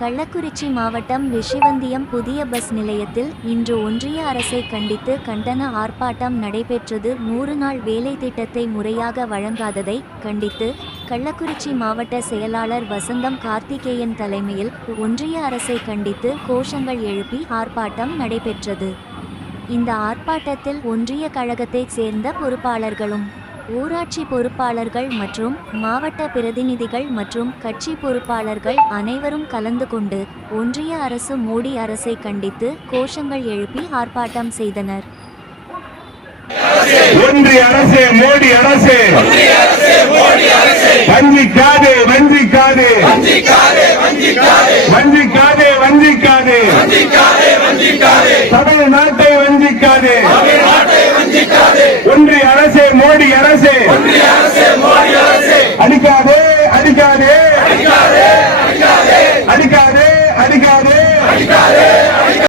கள்ளக்குறிச்சி மாவட்டம் ரிஷிவந்தியம் புதிய பஸ் நிலையத்தில் இன்று ஒன்றிய அரசை கண்டித்து கண்டன ஆர்ப்பாட்டம் நடைபெற்றது. நூறு நாள் வேலை திட்டத்தை முறையாக வழங்காததை கண்டித்து கள்ளக்குறிச்சி மாவட்ட செயலாளர் வசந்தம் கார்த்திகேயன் தலைமையில் ஒன்றிய அரசை கண்டித்து கோஷங்கள் எழுப்பி ஆர்ப்பாட்டம் நடைபெற்றது. இந்த ஆர்ப்பாட்டத்தில் ஒன்றிய கழகத்தைச் சேர்ந்த பொறுப்பாளர்களும் ஊராட்சி பொறுப்பாளர்கள் மற்றும் மாவட்ட பிரதிநிதிகள் மற்றும் கட்சி பொறுப்பாளர்கள் அனைவரும் கலந்து கொண்டு ஒன்றிய அரசு மோடி அரசை கண்டித்து கோஷங்கள் எழுப்பி ஆர்ப்பாட்டம் செய்தனர். ஒன்றிய அரசே மோடி அரசு. வஞ்சிக்காதே வஞ்சிக்காதே. வஞ்சிக்காதே வஞ்சிக்காதே. அரசு. அடிக்காதே. அடிக்காதே.